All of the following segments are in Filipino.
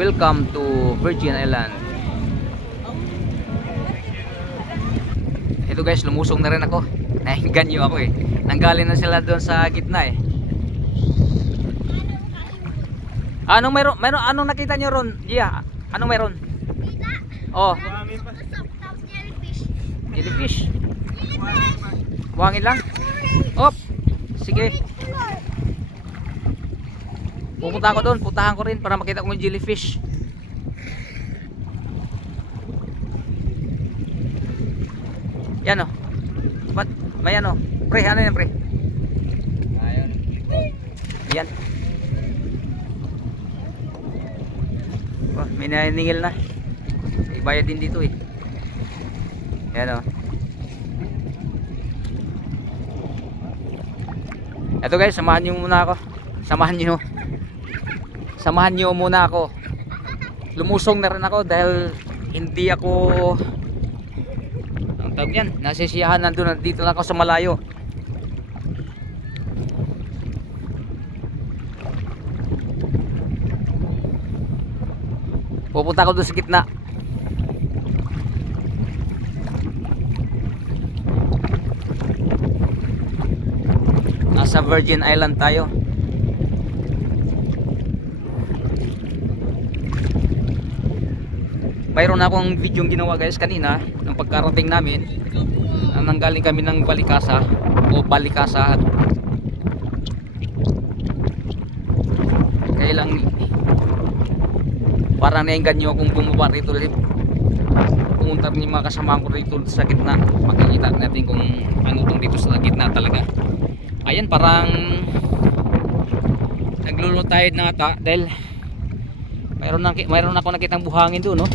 Welcome to Virgin Island. Ito guys, lumusong na rin ako. Nainganyo ako eh. Nanggaling na sila doon sa gitna eh. Anong meron? Anong nakita nyo ron? Yeah. Anong meron? Oh. Jellyfish. Buhangin lang. Op. Sige. Pupunta ako doon. Puntahan ko rin para makita ko yung jellyfish. Yan o. Ba't? May ano. Pre, ano yan pre? Ayun. Yan. Oh, may naniningil na. Ibayad din dito eh. Yan o. Eto guys, samahan nyo muna ako. Samahan nyo muna ako. Lumusong na rin ako dahil hindi ako, ang tawag yan, nasisiyahan dito lang ako sa malayo. Pupunta ako doon sa gitna. Nasa Virgin Island tayo. Mayroon akong video ginawa guys kanina ng pagkarating namin. Nanggaling kami ng Balikasa o Balikasa. Kaya lang parang nainganyo akong bumaba rito. Pumunta rin yung mga kasama ko rito sa gitna. Makikita natin kung ano itong dito sa gitna talaga. Ayan, parang naglulutayad na ata dahil mayroon ako nakitang buhangin doon, no?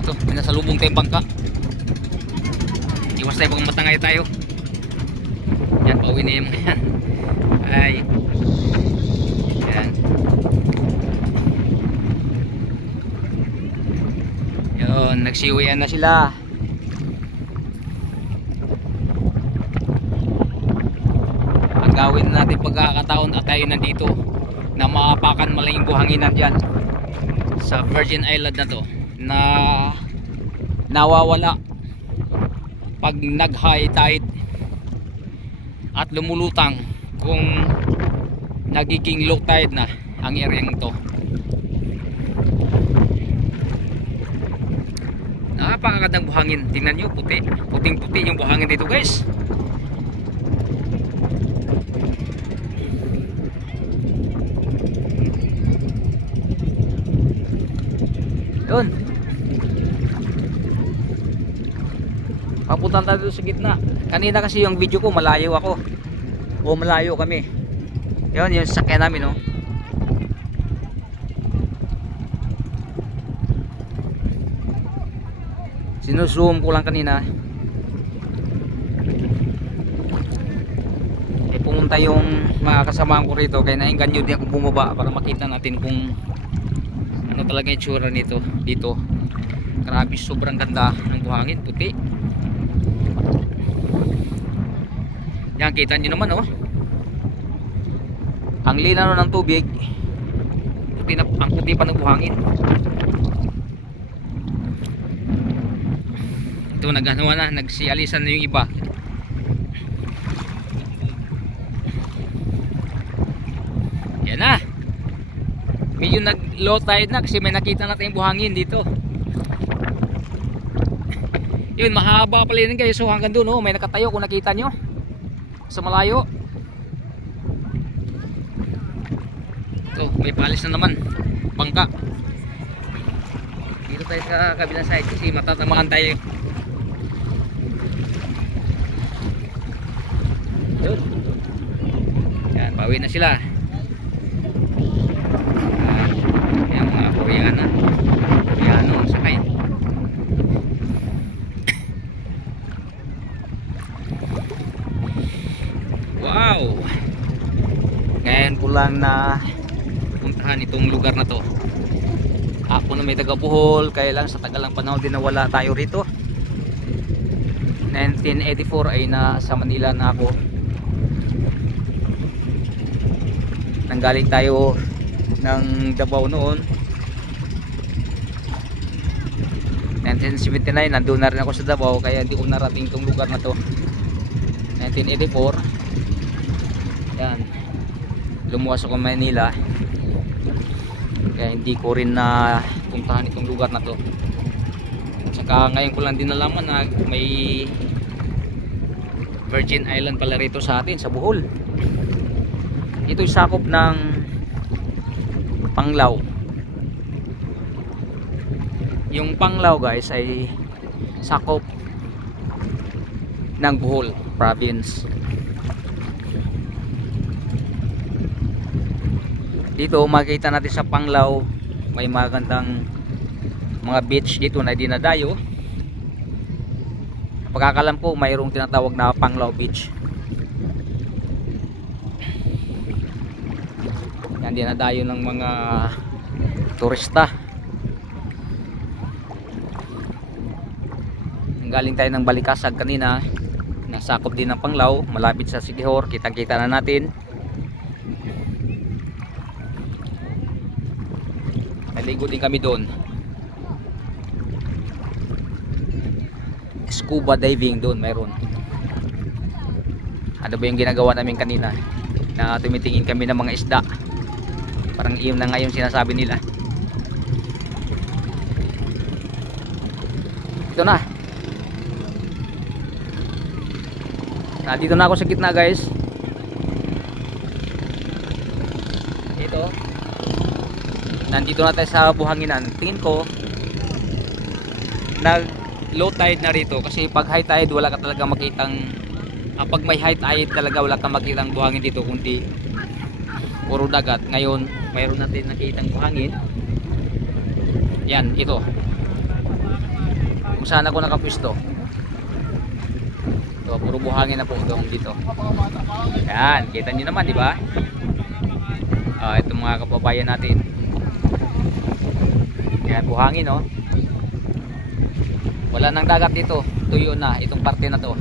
Ito, may nasalubong tayong bangka. Iwas tayo pag matangay tayo. Yan, pauwi na yung yan. Ay. Yan. Yun, nagsiuwian na sila. Ang gawin natin pagkakataon at tayo nandito na maapakan malayong buhanginan dyan sa Virgin Island na to na nawawala pag nag-high tide at lumulutang kung nagiging low tide na ang areang ito. Napakagandang buhangin. Tingnan nyo, puti. Puting-puti yung buhangin dito guys. Yun. Papunta tayo sa gitna. Kanina kasi yung video ko malayo ako. O malayo kami. Yun, yung sakyan namin, no. Sinuzoom ko lang kanina. Eh pumunta yung mga kasamahan ko rito kaya nainganyo din ako bumaba para makita natin kung ano talaga yung itsura nito dito. Grabe, sobrang ganda ng buhangin, puti. Yan, kita nyo naman, oh. Ang linaw ng tubig. Puti na, ang puti pa ng buhangin. Ito, nagano na, nagsialisan na yung iba. Yan na. Medyo nag low tide na kasi may nakita natin yung buhangin dito. Yun, mahaba pala yun guys. So hanggang doon, oh, may nakatayo kung nakita nyo sa malayo. Ito, may palis na naman, bangka. Dito tayo sa kabilang side kasi matatamaan tayo. Yun. Yan, bawi na sila. Yan mga Koreana. Koreano ang sakay. Wow. Ngayon ko lang na puntahan itong lugar na to. Ako na may taga Bohol, kaya lang sa tagal ng panahon din nawala tayo rito. 1984 ay nasa Manila na ako. Nanggaling tayo ng Davao noon. 1979 nandun na rin ako sa Davao, kaya hindi ko narating itong lugar na to. 1984 yan, lumuwas ako Manila, kaya hindi ko rin na puntahan itong lugar na to. Saka ngayon ko lang din nalaman na may Virgin Island pala rito sa atin, sa Bohol. Ito'y sakop ng Panglao. Yung Panglao guys ay sakop ng Bohol province. Dito makikita natin sa Panglao, may magandang mga beach dito na dinadayo. Pagkakalam ko mayroong tinatawag na Panglao Beach. Yan, dinadayo ng mga turista. Galing tayo ng Balikasag kanina, nasakop din ng Panglao, malapit sa Siquijor, kitang-kita na natin. Naligo din kami doon. Scuba diving doon mayroon. Ano ba yung ginagawa namin kanina? Na tumitingin kami ng mga isda. Parang iyon na nga yung sinasabi nila. Ito na. Nandito na ako sa gitna guys. Ito. Nandito na tayo sa buhanginan. Tingin ko nag low tide na rito, kasi pag high tide wala ka talaga makitang pag may high tide talaga wala kang makitang buhangin dito, kundi puro dagat. Ngayon mayroon natin nakitang buhangin. Yan, ito. Kung saan ako nakapwesto. Ito, puro buhangin na po doon dito. Yan, kita nyo naman, di ba? Ito mga kababayan natin. Yan, buhangin, oh. Wala nang dagat dito. Tuyo na itong parte na to.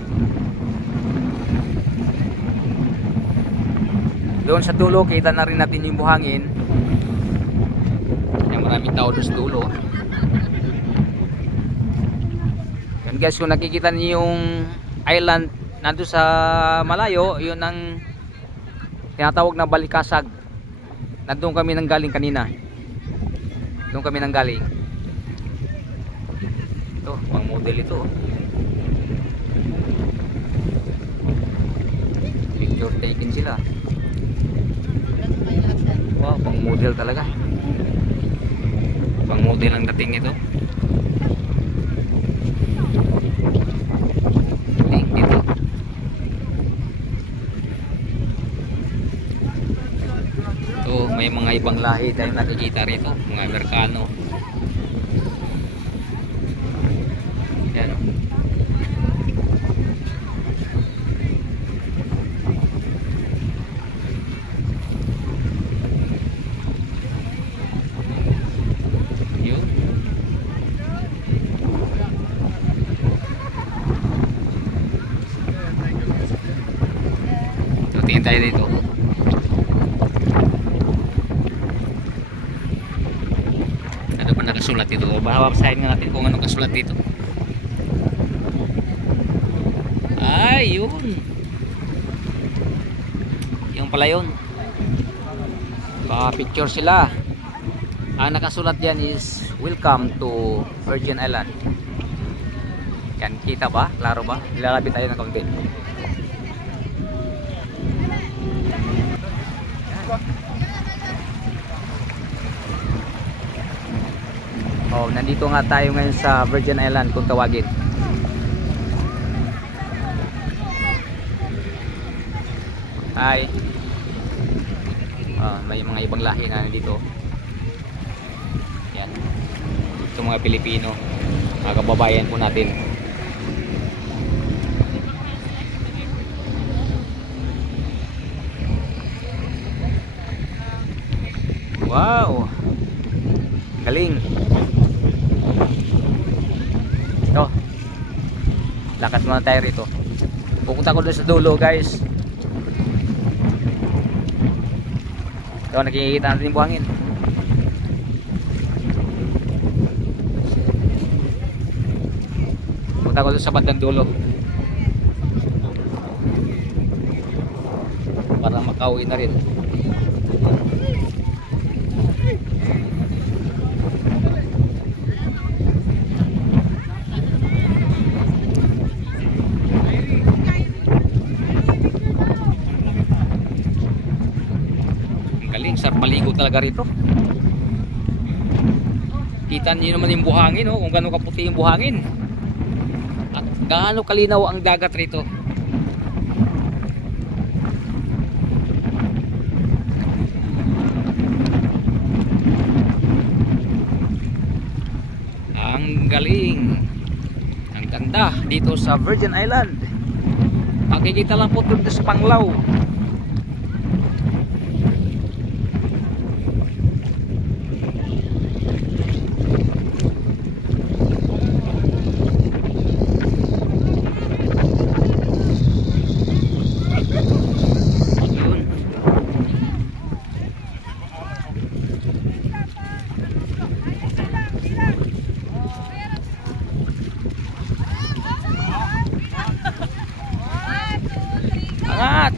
Doon sa dulo, kita na rin natin yung buhangin. Yan, maraming tao doon sa dulo. Yan guys, kung nakikita niyo yung island nandun sa malayo, yun ang tinatawag na Balikasag. Nandun kami nang galing kanina. Doon kami nang galing. Ito, pang model ito. Picture taken sila. Wow, pang model talaga. Pang model ang dating ito. Dito. Ito, may mga ibang lahi tayong nakikita rito, mga Amerikano. Yan. Yun. So, tingin tayo dito. Ano ba nakasulat dito? Bahawasahin nga natin kung ano nakasulat dito. Ay, yun. Yung pala yun. Picture sila. Ang nakasulat dyan is welcome to Virgin Island. Yan, kita ba? Klaro ba? Ilalapit tayo ng kaunti. Oh, nandito nga tayo ngayon sa Virgin Island kung tawagin. Hi. May mga ibang lahi na nandito. Yan. Ito mga Pilipino, mga kababayan po natin. Wow. Galing. Ito. Lakad muna tayo rito. Pupunta ko doon sa dulo guys. So nakikita natin yung buhangin. Pupunta ko doon sa bandang dulo para makauwi na rin. Sarap maligo talaga rito. Kita niyo naman yung buhangin, oh, kung gaano kaputi yung buhangin at gaano kalinaw ang dagat rito. Ang galing, ang ganda dito sa Virgin Island. Makikita lang po dito sa Panglao. Angat.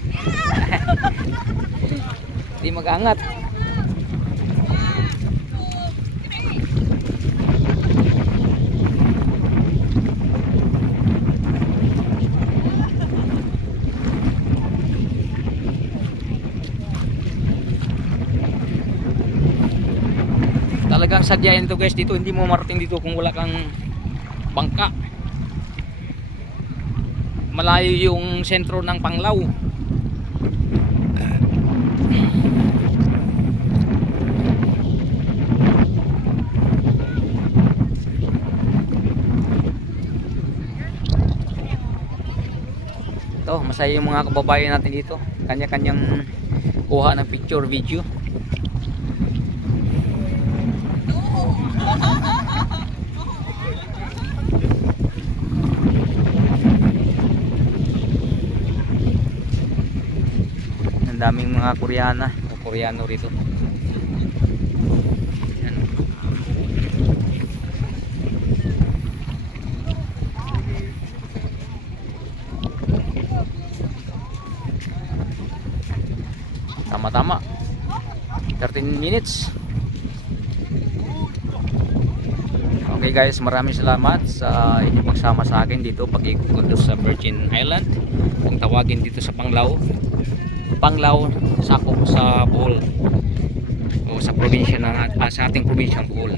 Di mag-angat. Talagang sadyain to guys, dito hindi mo marating dito kung wala kang bangka. Malayo yung sentro ng Panglao. Ito, masaya yung mga kababayan natin dito. Kanya-kanyang kuha ng picture, video. Ang daming mga Koreana o Koreano rito. Yan. Tama-tama 13 minutes. Okay guys, maraming salamat sa inyong pagsama sa akin dito pag-ikot sa Virgin Island. Kung tawagin dito sa Panglao, sakop sa Bohol o sa probinsya ng sa ating probinsya ng Bohol.